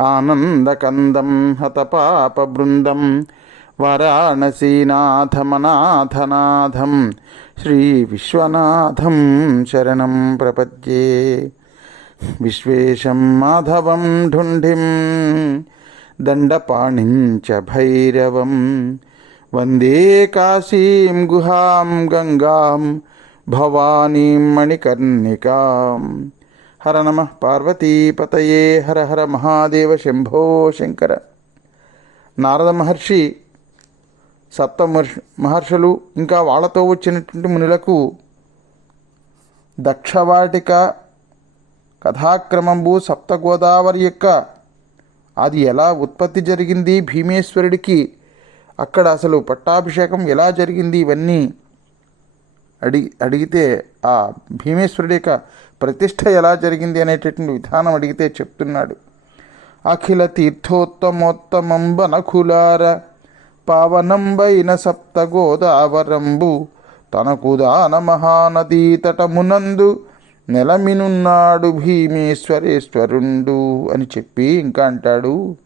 ఆనందకందం హతపాపబృందం వారాణసీనాథమనాథనాథం శ్రీ విశ్వనాథం శరణం ప్రపద్యే. విశ్వేశం మాధవం ఢుండిం దండపాణించ భైరవం. వందే కాశీం గుహాం గంగాం భవానీం మణికర్ణికాం. హర నమ పార్వతీపతయే హర హర మహాదేవ శంభో శంకర. నారద మహర్షి సప్త మహర్షులు ఇంకా వాళ్ళతో వచ్చినటువంటి మునులకు దక్షవాటిక కథాక్రమంబు సప్త గోదావరి యొక్క అది ఎలా ఉత్పత్తి జరిగింది? భీమేశ్వరుడికి అక్కడ అసలు పట్టాభిషేకం ఎలా జరిగింది? ఇవన్నీ అడిగి అడిగితే ఆ భీమేశ్వరుడి యొక్క ప్రతిష్ట ఎలా జరిగింది అనేటటువంటి విధానం అడిగితే చెప్తున్నాడు. అఖిల తీర్థోత్తమోత్తమంబన కులార పావనంబైన సప్త గోదావరంబు తనకు దాన మహానదీ తటమునందు నెలమినున్నాడు భీమేశ్వరేశ్వరుండు అని చెప్పి ఇంకా అంటాడు.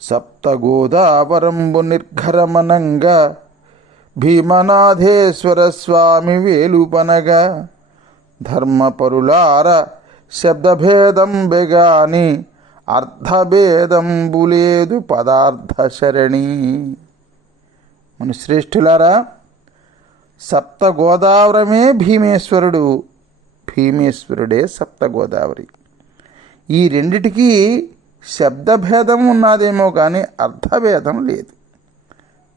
సప్త గోదావరంబు నిర్ఘరమనంగా భీమనాథేశ్వర స్వామి వేలుపనగా ధర్మపరులార శబ్దభేదం బెగాని అర్థభేదంబు లేదు పదార్థ శరణి మన శ్రేష్ఠులారా సప్త గోదావరమే భీమేశ్వరుడు. భీమేశ్వరుడే సప్త గోదావరి ఈ రెండిటికి శబ్దభేదం ఉన్నదేమో కానీ అర్థభేదం లేదు.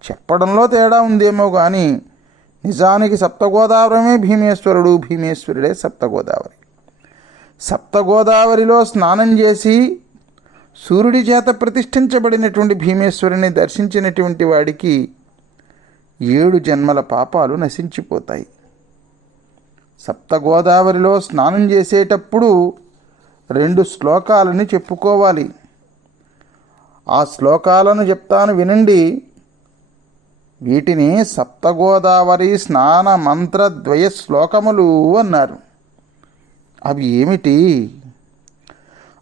చెప్పడంలో తేడా ఉందేమో కానీ నిజానికి సప్తగోదావరమే భీమేశ్వరుడు భీమేశ్వరుడే సప్తగోదావరి. సప్తగోదావరిలో స్నానం చేసి సూర్యుడి చేత ప్రతిష్ఠించబడినటువంటి భీమేశ్వరుని దర్శించినటువంటి వాడికి ఏడు జన్మల పాపాలు నశించిపోతాయి. సప్తగోదావరిలో స్నానం చేసేటప్పుడు రెండు శ్లోకాలని చెప్పుకోవాలి. ఆ శ్లోకాలను చెప్తాను వినండి. వీటిని సప్తగోదావరి స్నాన మంత్రద్వయ శ్లోకములు అన్నారు. అవి ఏమిటి?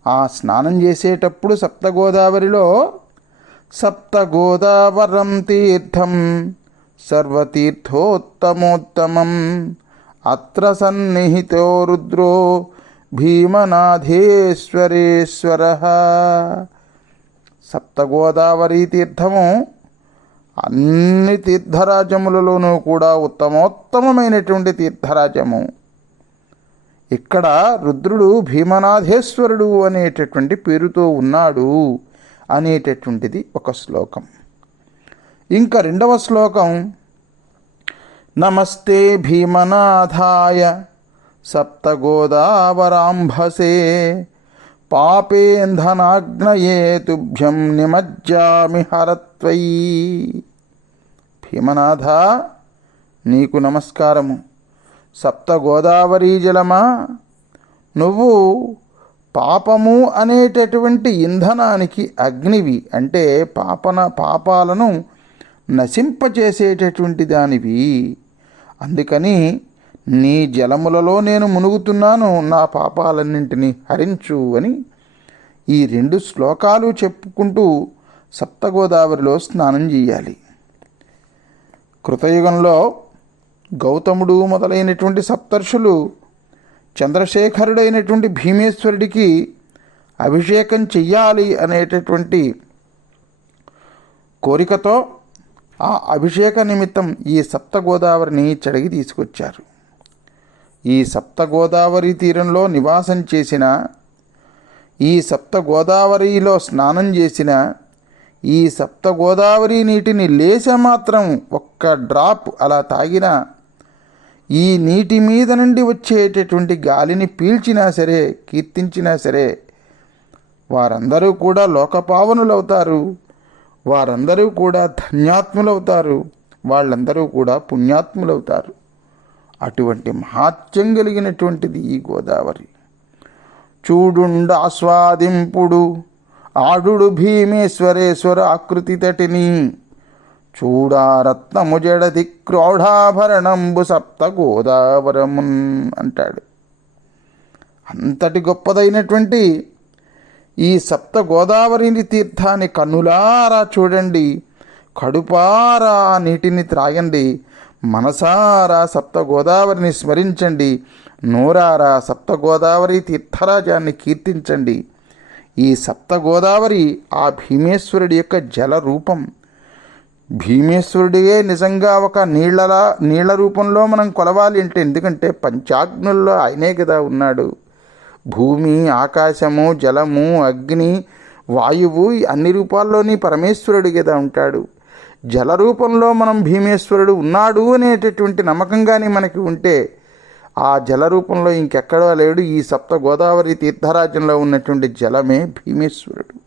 ఆ స్నానం చేసేటప్పుడు సప్తగోదావరిలో సప్తగోదావరం తీర్థం సర్వతీర్థోత్తమోత్తమం అత్ర సన్నిహితో రుద్రో భీమనాథేశ్వరేశ్వర. సప్తగోదావరి తీర్థము అన్ని తీర్థరాజ్యములలోనూ కూడా ఉత్తమోత్తమమైనటువంటి తీర్థరాజ్యము. ఇక్కడ రుద్రుడు భీమనాథేశ్వరుడు అనేటటువంటి పేరుతో ఉన్నాడు అనేటటువంటిది ఒక శ్లోకం. ఇంకా రెండవ శ్లోకం నమస్తే భీమనాథాయ సప్తగోదావరాంభసే పాపేంధనాగ్నయే తుభ్యం నిమజ్జామి హరత్వయీ భీమనాథ నీకు నమస్కారము. సప్త గోదావరి జలమా? నువ్వు పాపము అనేటటువంటి ఇంధనానికి అగ్నివి అంటే పాపన పాపాలను నశింపచేసేటటువంటి దానివి. అందుకని నీ జలములలో నేను మునుగుతున్నాను నా పాపాలన్నింటినీ హరించు అని ఈ రెండు శ్లోకాలు చెప్పుకుంటూ సప్తగోదావరిలో స్నానం చేయాలి. కృతయుగంలో గౌతముడు మొదలైనటువంటి సప్తర్షులు చంద్రశేఖరుడైనటువంటి భీమేశ్వరుడికి అభిషేకం చెయ్యాలి అనేటటువంటి కోరికతో ఆ అభిషేక నిమిత్తం ఈ సప్తగోదావరిని చెడిగి తీసుకొచ్చారు. ఈ సప్త గోదావరి తీరంలో నివాసం చేసిన ఈ సప్త గోదావరిలో స్నానం చేసిన ఈ సప్త గోదావరి నీటిని లేస మాత్రం ఒక్క డ్రాప్ అలా తాగినా ఈ నీటి మీద నుండి వచ్చేటటువంటి గాలిని పీల్చినా సరే కీర్తించినా సరే వారందరూ కూడా లోకపావనులవుతారు. వారందరూ కూడా ధన్యాత్ములవుతారు. వాళ్ళందరూ కూడా పుణ్యాత్ములవుతారు. అటువంటి మహాత్యం కలిగినటువంటిది ఈ గోదావరి. చూడుండ ఆస్వాదింపుడు ఆడుడు భీమేశ్వరేశ్వర ఆకృతి తటిని. చూడారత్నము జడది క్రోఢాభరణంబు సప్త గోదావరమున్ అంటాడు. అంతటి గొప్పదైనటువంటి ఈ సప్త గోదావరిని తీర్థాన్ని కన్నులారా చూడండి. కడుపారా నీటిని త్రాగండి మనసారా సప్త గోదావరిని స్మరించండి. నోరారా సప్త గోదావరి తీర్థరాజాన్ని కీర్తించండి. ఈ సప్త గోదావరి ఆ భీమేశ్వరుడి యొక్క జల రూపం భీమేశ్వరుడియే నిజంగా ఒక నీళ్ళలా నీళ్ళ రూపంలో మనం కొలవాలి అంటే ఎందుకంటే పంచాగ్నుల్లో ఆయనే కదా ఉన్నాడు. భూమి ఆకాశము జలము అగ్ని వాయువు ఈ అన్ని రూపాల్లోని పరమేశ్వరుడు కదా ఉంటాడు. జల రూపంలో మనం భీమేశ్వరుడు ఉన్నాడు అనేటటువంటి నమ్మకంగానే మనకి ఉంటే ఆ జలరూపంలో ఇంకెక్కడా లేడు. ఈ సప్త గోదావరి తీర్థరాజ్యంలో ఉన్నటువంటి జలమే భీమేశ్వరుడు.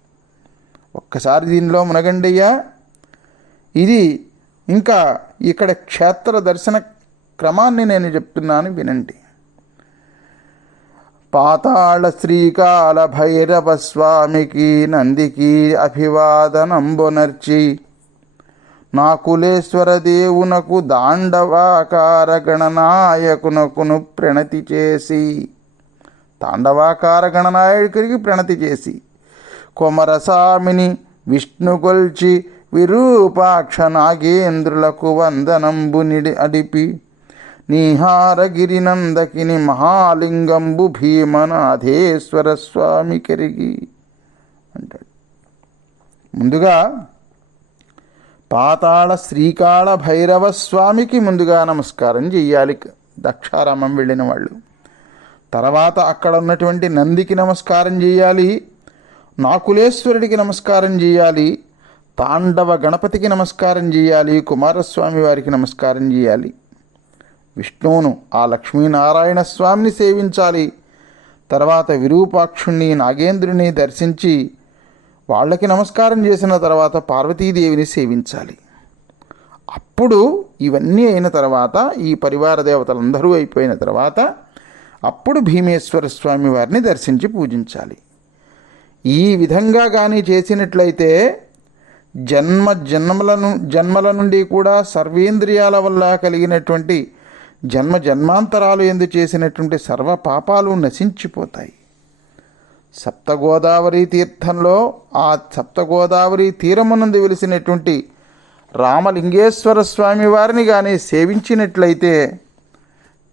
ఒక్కసారి దీనిలో మునగండియ్యా. ఇది ఇంకా ఇక్కడ క్షేత్ర దర్శన క్రమాన్ని నేను చెప్తున్నాను వినండి. పాతాళ శ్రీకాళ భైరవ స్వామికి నందికి అభివాదనంబునర్చి నా కులేశ్వర దేవునకు దాండవాకార గణనాయకునకును ప్రణతి చేసి తాండవాకార గణనాయకుడికి ప్రణతి చేసి కొమరసామిని విష్ణుగొల్చి విరూపాక్ష నాగేంద్రులకు వందనంబునిడి అడిపి నీహారగిరినందకిని మహాలింగంబు భీమనాథేశ్వర స్వామి కెరిగి అంటాడు. ముందుగా పాతాళ శ్రీకాళ భైరవ స్వామికి ముందుగా నమస్కారం చెయ్యాలి. దక్షారామం వెళ్ళిన వాళ్ళు. తర్వాత అక్కడ ఉన్నటువంటి నందికి నమస్కారం చేయాలి నాకులేశ్వరుడికి నమస్కారం చేయాలి తాండవ గణపతికి నమస్కారం చేయాలి కుమారస్వామి వారికి నమస్కారం చేయాలి విష్ణువును ఆ లక్ష్మీనారాయణ స్వామిని సేవించాలి. తర్వాత విరూపాక్షుణ్ణి నాగేంద్రుని దర్శించి వాళ్ళకి నమస్కారం చేసిన తర్వాత పార్వతీదేవిని సేవించాలి. అప్పుడు ఇవన్నీ అయిన తర్వాత ఈ పరివార దేవతలందరూ అయిపోయిన తర్వాత అప్పుడు భీమేశ్వర స్వామి వారిని దర్శించి పూజించాలి. ఈ విధంగా కానీ చేసినట్లయితే జన్మ జన్మలను జన్మల నుండి కూడా సర్వేంద్రియాల వల్ల కలిగినటువంటి జన్మ జన్మాంతరాలు ఎందు చేసినటువంటి సర్వ పాపాలు నశించిపోతాయి. సప్తగోదావరి తీర్థంలో ఆ సప్తగోదావరి తీరమునందు వెలిసినటువంటి రామలింగేశ్వర స్వామి వారిని కానీ సేవించినట్లయితే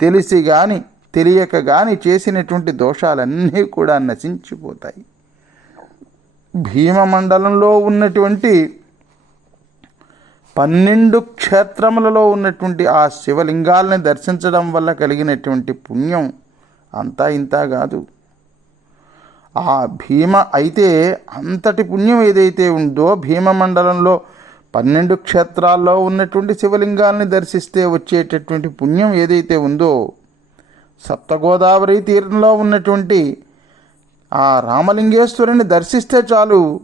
తెలిసి కానీ తెలియక కానీ చేసినటువంటి దోషాలన్నీ కూడా నశించిపోతాయి. భీమమండలంలో ఉన్నటువంటి పన్నెండు క్షేత్రములలో ఉన్నటువంటి ఆ శివలింగాల్ని దర్శించడం వల్ల కలిగినటువంటి పుణ్యం అంతా ఇంత కాదు. ఆ భీమ అయితే అంతటి పుణ్యం ఏదైతే ఉందో భీమమండలంలో పన్నెండు క్షేత్రాల్లో ఉన్నటువంటి శివలింగాల్ని దర్శిస్తే వచ్చేటటువంటి పుణ్యం ఏదైతే ఉందో సప్తగోదావరి తీరంలో ఉన్నటువంటి ఆ రామలింగేశ్వరుని దర్శిస్తే చాలు.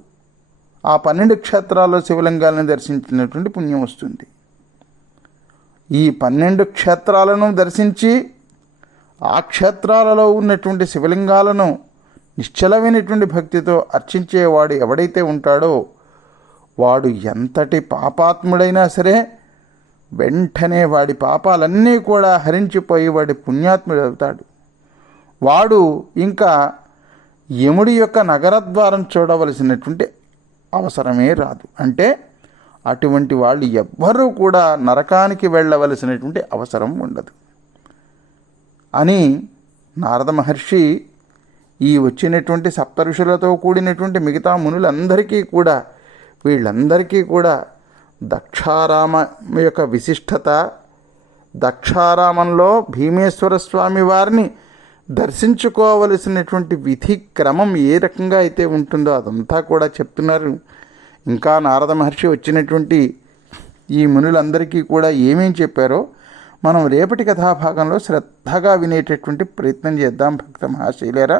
ఆ పన్నెండు క్షేత్రాల్లో శివలింగాలను దర్శించినటువంటి పుణ్యం వస్తుంది. ఈ పన్నెండు క్షేత్రాలను దర్శించి ఆ క్షేత్రాలలో ఉన్నటువంటి శివలింగాలను నిశ్చలమైనటువంటి భక్తితో అర్చించేవాడు ఎవడైతే ఉంటాడో వాడు ఎంతటి పాపాత్ముడైనా సరే వెంటనే వాడి పాపాలన్నీ కూడా హరించిపోయి వాడి పుణ్యాత్ముడు అవుతాడు. వాడు ఇంకా యముడి యొక్క నగరద్వారం చూడవలసినటువంటి అవసరమే రాదు. అంటే అటువంటి వాళ్ళు ఎవ్వరూ కూడా నరకానికి వెళ్ళవలసినటువంటి అవసరం ఉండదు. అని నారద మహర్షి ఈ వచ్చినటువంటి సప్త ఋషులతో కూడినటువంటి మిగతా మునులందరికీ కూడా వీళ్ళందరికీ కూడా దక్షారామ యొక్క విశిష్టత దక్షారామంలో భీమేశ్వర స్వామి వారిని దర్శించుకోవలసినటువంటి విధి క్రమం ఏ రకంగా అయితే ఉంటుందో అదంతా కూడా చెప్తున్నారు. ఇంకా నారద మహర్షి వచ్చినటువంటి ఈ మునులందరికీ కూడా ఏమేం చెప్పారో మనం రేపటి కథాభాగంలో శ్రద్ధగా వినేటటువంటి ప్రయత్నం చేద్దాం భక్త మహాశైలేరా.